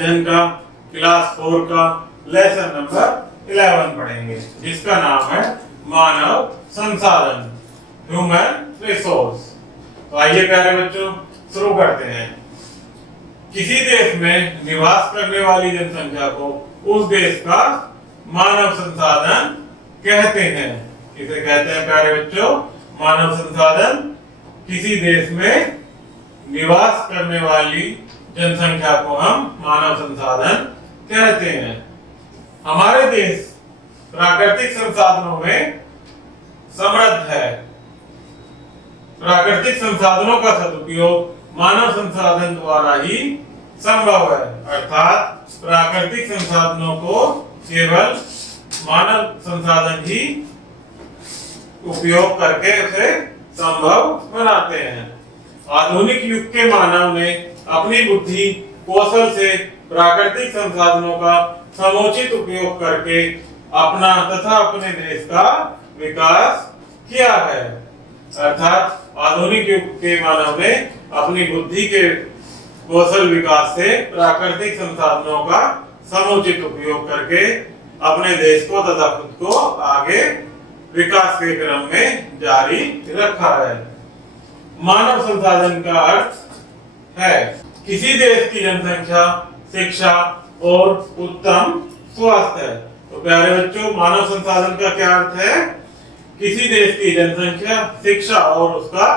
अध्ययन का क्लास 4 का लेसन नंबर 11 पढ़ेंगे, जिसका नाम है मानव संसाधन, ह्यूमन रिसोर्स। तो आइए प्यारे बच्चों शुरू करते हैं। किसी देश में निवास करने वाली जनसंख्या को उस देश का मानव संसाधन कहते हैं। किसे कहते हैं प्यारे बच्चों? मानव संसाधन। किसी देश में निवास करने वाली जनसंख्या को हम मानव संसाधन कहते हैं। हमारे देश प्राकृतिक संसाधनों में समृद्ध है। प्राकृतिक संसाधनों का सदुपयोग मानव संसाधन द्वारा ही संभव है, अर्थात प्राकृतिक संसाधनों को केवल मानव संसाधन ही उपयोग करके उसे संभव बनाते हैं। आधुनिक युग के मानव ने अपनी बुद्धि कौशल से प्राकृतिक संसाधनों का समुचित उपयोग करके अपना तथा अपने देश का विकास किया है। अर्थात आधुनिक युग के मानव ने अपनी बुद्धि के कौशल विकास से प्राकृतिक संसाधनों का समुचित उपयोग करके अपने देश को तथा खुद को आगे विकास के क्रम में जारी रखा है। मानव संसाधन का अर्थ है किसी देश की जनसंख्या, शिक्षा और उत्तम स्वास्थ्य। तो प्यारे बच्चों, मानव संसाधन का क्या अर्थ है? किसी देश की जनसंख्या, शिक्षा और उसका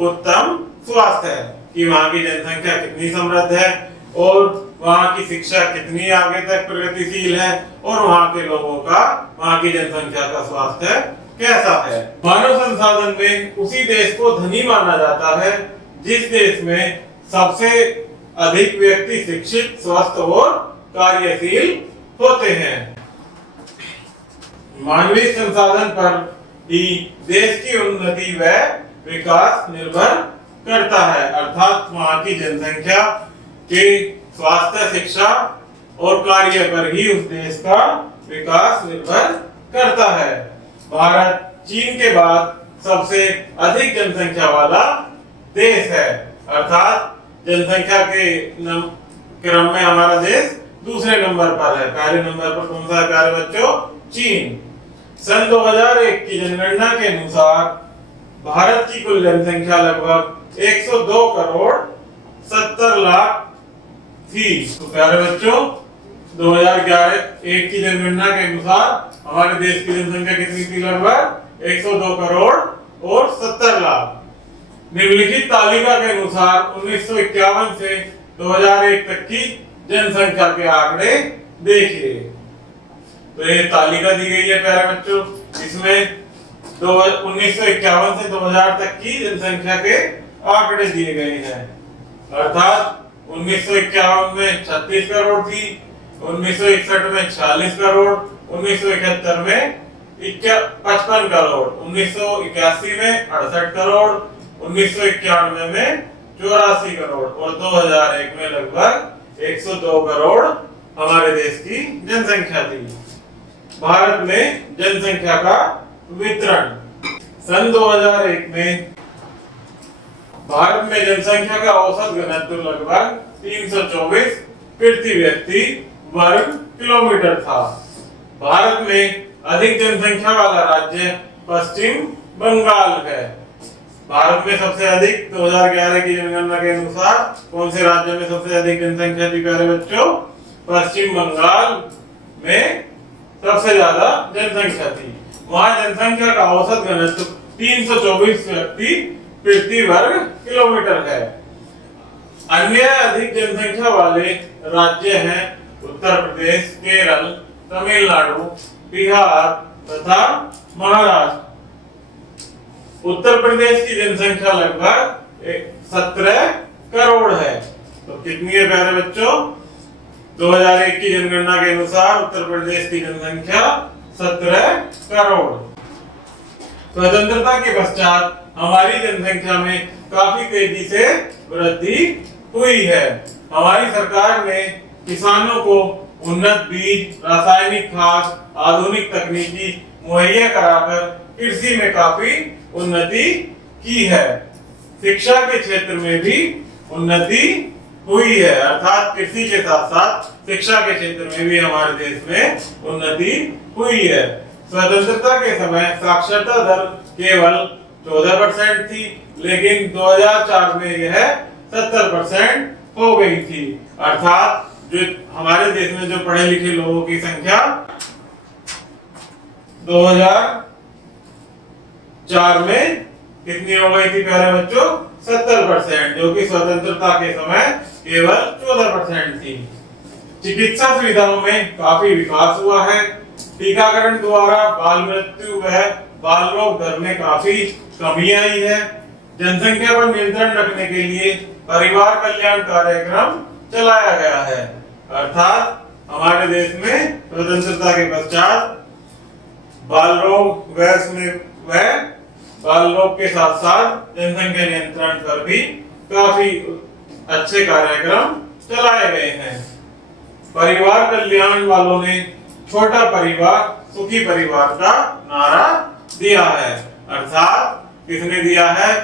उत्तम स्वास्थ्य है, कि वहाँ की जनसंख्या कितनी समृद्ध है और वहाँ की शिक्षा कितनी आगे तक प्रगतिशील है और वहाँ के लोगों का, वहाँ की जनसंख्या का स्वास्थ्य कैसा है। मानव संसाधन में उसी देश को धनी माना जाता है जिस देश में सबसे अधिक व्यक्ति शिक्षित, स्वस्थ और कार्यशील होते हैं। मानवीय संसाधन पर ही देश की उन्नति व विकास निर्भर करता है, अर्थात वहाँ की जनसंख्या के स्वास्थ्य, शिक्षा और कार्य पर ही उस देश का विकास निर्भर करता है। भारत चीन के बाद सबसे अधिक जनसंख्या वाला देश है, अर्थात जनसंख्या के क्रम में हमारा देश दूसरे नंबर पर है। पहले नंबर पर कौन सा है प्यारे बच्चों? चीन। सन 2001 की जनगणना के अनुसार भारत की कुल जनसंख्या लगभग 102 करोड़ 70 लाख थी। तो प्यारे बच्चों, 2011 की जनगणना के अनुसार हमारे देश की जनसंख्या कितनी थी? लगभग 102 करोड़ और 70 लाख। निम्नलिखित तालिका के अनुसार 1951 से 2001 तक की जनसंख्या के आंकड़े देखिए। तो ये तालिका दी गई है प्यारे बच्चों, इसमें 1951 से 2000 तक की जनसंख्या के आंकड़े दिए गए हैं। अर्थात 1951 में 36 करोड़ थी, 1961 में 46 करोड़, 1971 में 55 करोड़, 1981 में 68 करोड़, 1991 में 84 करोड़ और 2001 में लगभग 102 करोड़ हमारे देश की जनसंख्या थी। भारत में जनसंख्या का वितरण। सन 2001 में भारत में जनसंख्या का औसत घनत्व लगभग 324 प्रति व्यक्ति वर्ग किलोमीटर था। भारत में अधिक जनसंख्या वाला राज्य पश्चिम बंगाल है। भारत में सबसे अधिक 2011 की जनगणना के अनुसार कौन से राज्य में सबसे अधिक जनसंख्या थी प्यारे बच्चों? पश्चिम बंगाल में सबसे ज्यादा जनसंख्या थी। वहाँ जनसंख्या का औसत घनत्व 324 व्यक्ति प्रति वर्ग किलोमीटर है। अन्य अधिक जनसंख्या वाले राज्य हैं उत्तर प्रदेश, केरल, तमिलनाडु, बिहार तथा महाराष्ट्र। उत्तर प्रदेश की जनसंख्या लगभग 17 करोड़ है। तो कितनी है प्यारे बच्चों? 2001 की जनगणना के अनुसार उत्तर प्रदेश की जनसंख्या 17 करोड़। स्वतंत्रता के पश्चात हमारी जनसंख्या में काफी तेजी से वृद्धि हुई है। हमारी सरकार ने किसानों को उन्नत बीज, रासायनिक खाद, आधुनिक तकनीकी मुहैया कराकर कृषि में काफी उन्नति की है। शिक्षा के क्षेत्र में भी उन्नति हुई है, अर्थात कृषि के साथ साथ शिक्षा के क्षेत्र में भी हमारे देश में उन्नति हुई है। स्वतंत्रता के समय साक्षरता दर केवल 14% थी, लेकिन 2004 में यह 70% हो गई थी। अर्थात जो हमारे देश में जो पढ़े लिखे लोगों की संख्या 2004 में कितनी हो गई थी प्यारे बच्चों? 70%, जो कि स्वतंत्रता के समय केवल 14% थी। चिकित्सा सुविधाओं में काफी विकास हुआ है। टीकाकरण द्वारा बाल मृत्यु व बाल रोग दर में काफी कमी आई है। जनसंख्या पर नियंत्रण रखने के लिए परिवार कल्याण कार्यक्रम चलाया गया है। अर्थात हमारे देश में स्वतंत्रता के पश्चात बाल रोग व बाल रोग के साथ साथ जनसंख्या नियंत्रण पर भी काफी अच्छे कार्यक्रम चलाए गए हैं। परिवार कल्याण वालों ने छोटा परिवार सुखी परिवार का नारा दिया है। अर्थात किसने दिया है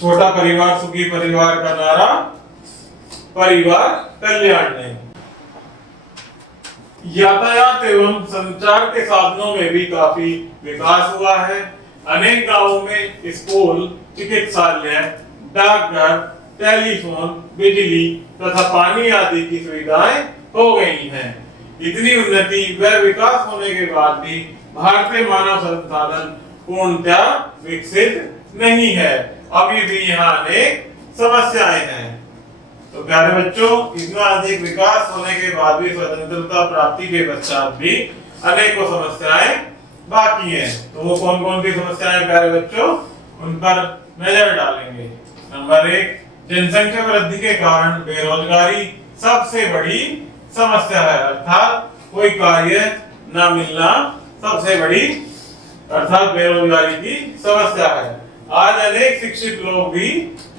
छोटा परिवार सुखी परिवार का नारा? परिवार कल्याण ने। यातायात एवं संचार के साधनों में भी काफी विकास हुआ है। अनेक गांवों में स्कूल, चिकित्सालय, डाकघर, टेलीफोन, बिजली तथा पानी आदि की सुविधाएं हो गई हैं। इतनी उन्नति व विकास होने के बाद भी भारतीय मानव संसाधन पूर्णतः विकसित नहीं है। अभी भी यहाँ अनेक समस्याएं हैं। तो प्यारे बच्चों, इतना अधिक विकास होने के बाद भी स्वतंत्रता प्राप्ति के पश्चात भी अनेकों समस्याएं बाकी हैं। तो वो कौन कौन सी समस्याएं प्यारे बच्चों, उन पर नजर डालेंगे। नंबर 1, जनसंख्या वृद्धि के कारण बेरोजगारी सबसे बड़ी समस्या है। अर्थात कोई कार्य न मिलना सबसे बड़ी अर्थात बेरोजगारी की समस्या है। आज अनेक शिक्षित लोग भी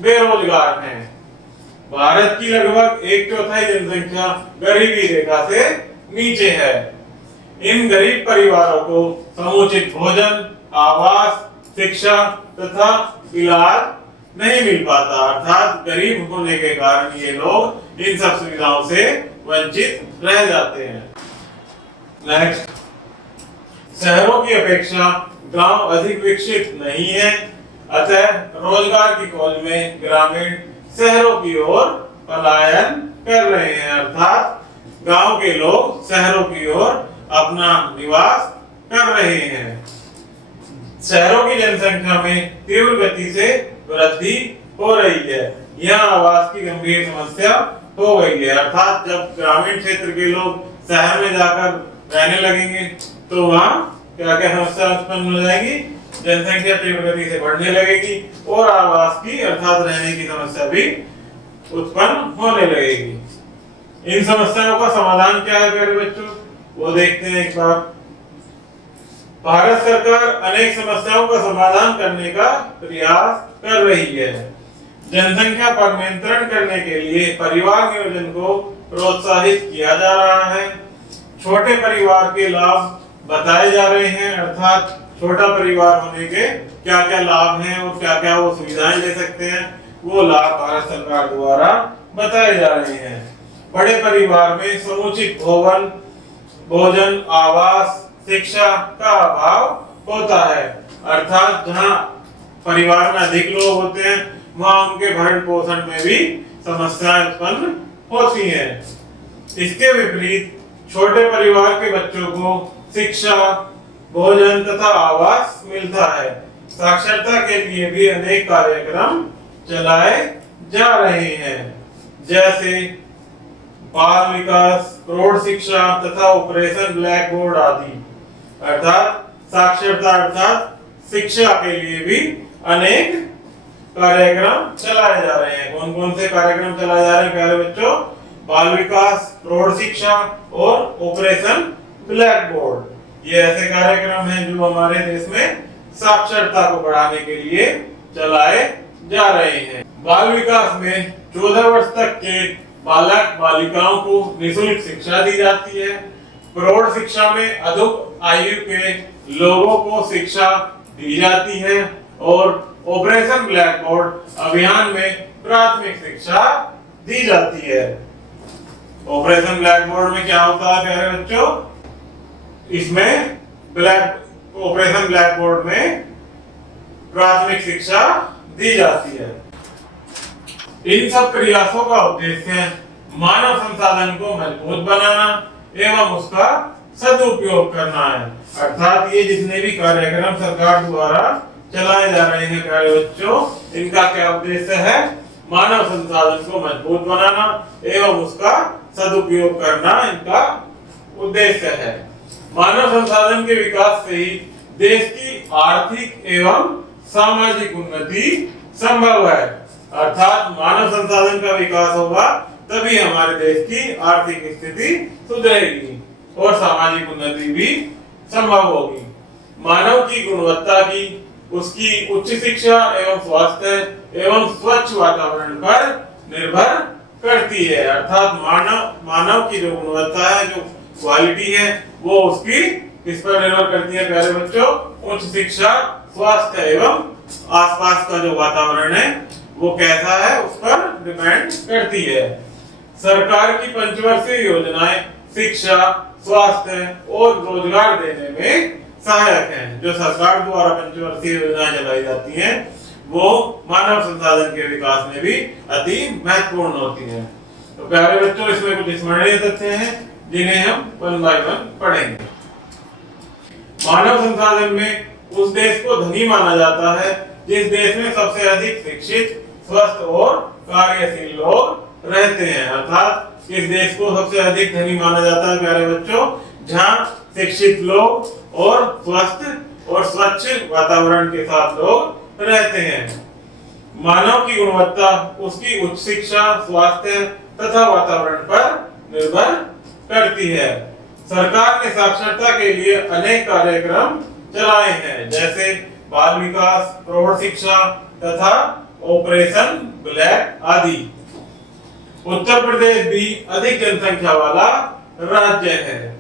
बेरोजगार हैं। भारत की लगभग 1/4 जनसंख्या गरीबी रेखा से नीचे है। इन गरीब परिवारों को समुचित भोजन, आवास, शिक्षा तथा इलाज नहीं मिल पाता। अर्थात गरीब होने के कारण ये लोग इन सब सुविधाओं से वंचित रह जाते हैं। नेक्स्ट, शहरों की अपेक्षा गांव अधिक विकसित नहीं है, अतः रोजगार की खोज में ग्रामीण शहरों की ओर पलायन कर रहे हैं। अर्थात गांव के लोग शहरों की ओर अपना निवास कर रहे हैं। शहरों की जनसंख्या में तीव्र गति से वृद्धि हो रही है। यहाँ आवास की गंभीर समस्या हो गई है। अर्थात जब ग्रामीण क्षेत्र के लोग शहर में जाकर रहने लगेंगे तो वहाँ क्या क्या समस्या उत्पन्न हो जाएगी? जनसंख्या तीव्र गति से बढ़ने लगेगी और आवास की अर्थात रहने की समस्या भी उत्पन्न होने लगेगी। इन समस्याओं का समाधान क्या है प्यारे बच्चों, वो देखते हैं एक बार। भारत सरकार अनेक समस्याओं का समाधान करने का प्रयास कर रही है। जनसंख्या पर नियंत्रण करने के लिए परिवार नियोजन को प्रोत्साहित किया जा रहा है। छोटे परिवार के लाभ बताए जा रहे हैं। अर्थात छोटा परिवार होने के क्या क्या लाभ हैं और क्या क्या वो सुविधाएं ले सकते हैं, वो लाभ भारत सरकार द्वारा बताए जा रहे हैं। बड़े परिवार में समुचित भोजन, आवास, शिक्षा का अभाव होता है। अर्थात जहाँ परिवार में अधिक लोग होते हैं वहाँ उनके भरण पोषण में भी समस्याएं उत्पन्न होती हैं। इसके विपरीत छोटे परिवार के बच्चों को शिक्षा, भोजन तथा आवास मिलता है। साक्षरता के लिए भी अनेक कार्यक्रम चलाए जा रहे हैं, जैसे बाल विकास, प्रौढ़ शिक्षा तथा ऑपरेशन ब्लैक बोर्ड आदि। अर्थात साक्षरता अर्थात शिक्षा के लिए भी अनेक कार्यक्रम चलाए जा रहे हैं। कौन कौन से कार्यक्रम चलाए जा रहे हैं प्यारे बच्चों? बाल विकास, प्रौढ़ शिक्षा और ऑपरेशन ब्लैक बोर्ड। ये ऐसे कार्यक्रम हैं जो हमारे देश में साक्षरता को बढ़ाने के लिए चलाए जा रहे हैं। बाल विकास में 14 वर्ष तक के बालक बालिकाओं को निःशुल्क शिक्षा दी जाती है। प्रौढ़ शिक्षा में अधिक आयु के लोगों को शिक्षा दी जाती है और ऑपरेशन ब्लैक बोर्ड अभियान में प्राथमिक शिक्षा दी जाती है। ऑपरेशन ब्लैक बोर्ड में क्या होता है प्यारे बच्चों, इसमें ऑपरेशन ब्लैक बोर्ड में प्राथमिक शिक्षा दी जाती है। इन सब प्रयासों का उद्देश्य मानव संसाधन को मजबूत बनाना एवं उसका सदुपयोग करना है। अर्थात ये जितने भी कार्यक्रम सरकार द्वारा चलाए जा रहे हैं प्यारे बच्चों, इनका क्या उद्देश्य है, मानव संसाधन को मजबूत बनाना एवं उसका सदुपयोग करना इनका उद्देश्य है। मानव संसाधन के विकास से ही देश की आर्थिक एवं सामाजिक उन्नति संभव है। अर्थात मानव संसाधन का विकास होगा तभी हमारे देश की आर्थिक स्थिति सुधरेगी और सामाजिक उन्नति भी संभव होगी। मानव की गुणवत्ता की उसकी उच्च शिक्षा एवं स्वास्थ्य एवं स्वच्छ वातावरण पर निर्भर करती है। अर्थात मानव की जो गुणवत्ता है, जो क्वालिटी है, वो उसकी किस पर निर्भर करती है प्यारे बच्चों, उच्च शिक्षा, स्वास्थ्य एवं आसपास का जो वातावरण है वो कैसा है उस पर डिपेंड करती है। सरकार की पंचवर्षीय योजनाएं शिक्षा, स्वास्थ्य और रोजगार देने में सहायक हैं। जो सरकार द्वारा पंचवर्षीय योजनाएं चलाई जाती हैं वो मानव संसाधन के विकास में भी अति महत्वपूर्ण होती हैं। तो प्यारे बच्चों, इसमें कुछ स्मरणीय तथ्य हैं जिन्हें हम वन बाय वन पढ़ेंगे। मानव संसाधन में उस देश को धनी माना जाता है जिस देश में सबसे अधिक शिक्षित, स्वस्थ और कार्यशील लोग रहते हैं। अर्थात इस देश को सबसे अधिक धनी माना जाता है प्यारे बच्चों जहां शिक्षित लोग और स्वस्थ और स्वच्छ वातावरण के साथ लोग रहते हैं। मानव की गुणवत्ता उसकी उच्च शिक्षा, स्वास्थ्य तथा वातावरण पर निर्भर करती है। सरकार ने साक्षरता के लिए अनेक कार्यक्रम चलाए हैं जैसे बाल विकास, प्रौढ़ शिक्षा तथा ऑपरेशन ब्लैक आदि। उत्तर प्रदेश भी अधिक जनसंख्या वाला राज्य है।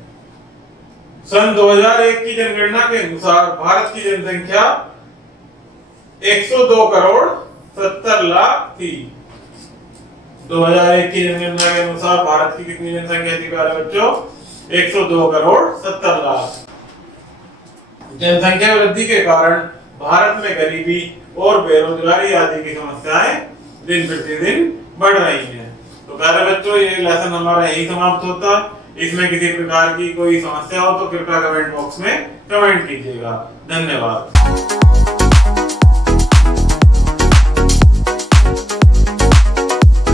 सन 2001 की जनगणना के अनुसार भारत की जनसंख्या 102 करोड़ 70 लाख थी। 2001 की जनगणना के अनुसार भारत की कितनी जनसंख्या थी प्यारे बच्चों, 102 करोड़ 70 लाख। जनसंख्या वृद्धि के कारण भारत में गरीबी और बेरोजगारी आदि की समस्याएं दिन प्रतिदिन बढ़ रही हैं। तो प्यारे बच्चों, ये लेसन हमारा यही समाप्त होता। इसमें किसी प्रकार की कोई समस्या हो तो कृपया कमेंट बॉक्स में कमेंट कीजिएगा। धन्यवाद।